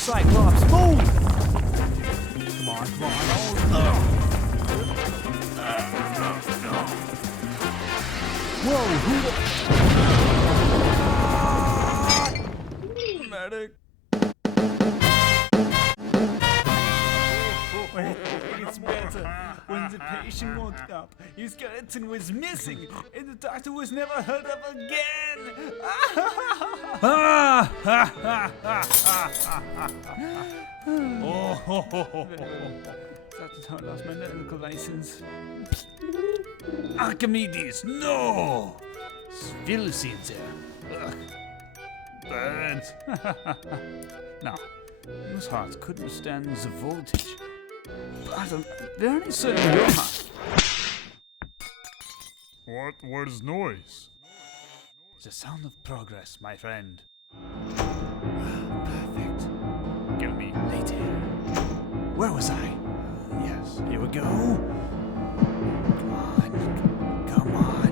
Cyclops, move! Come on, come on. Whoa, who the... Medic. Wait, it's better. When the patient woke up, his skeleton was missing, and the doctor was never heard of again. That's how I lost my medical license. Archimedes, no! Sphilicines here. Burns. No, those hearts couldn't withstand the voltage. But they're only certain your heart. What was noise? The sound of progress, my friend. Perfect. Get me later. Where was I? Yes, here we go. Come on. Come on.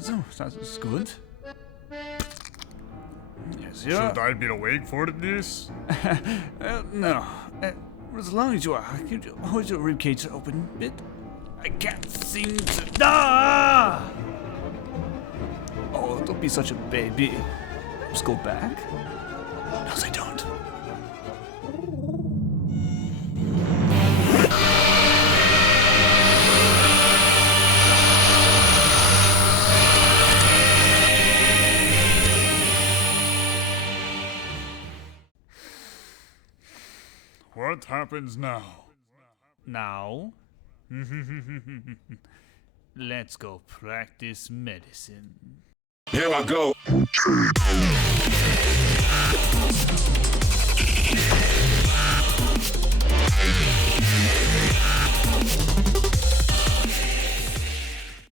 So, that was good. Yes, yeah. Should I be awake for this? No. As long as you are, can you hold your ribcage open a bit? I can't seem to. Ah! Oh, don't be such a baby. Just go back. No, they don't. What happens now? Now, let's go practice medicine. Here I go.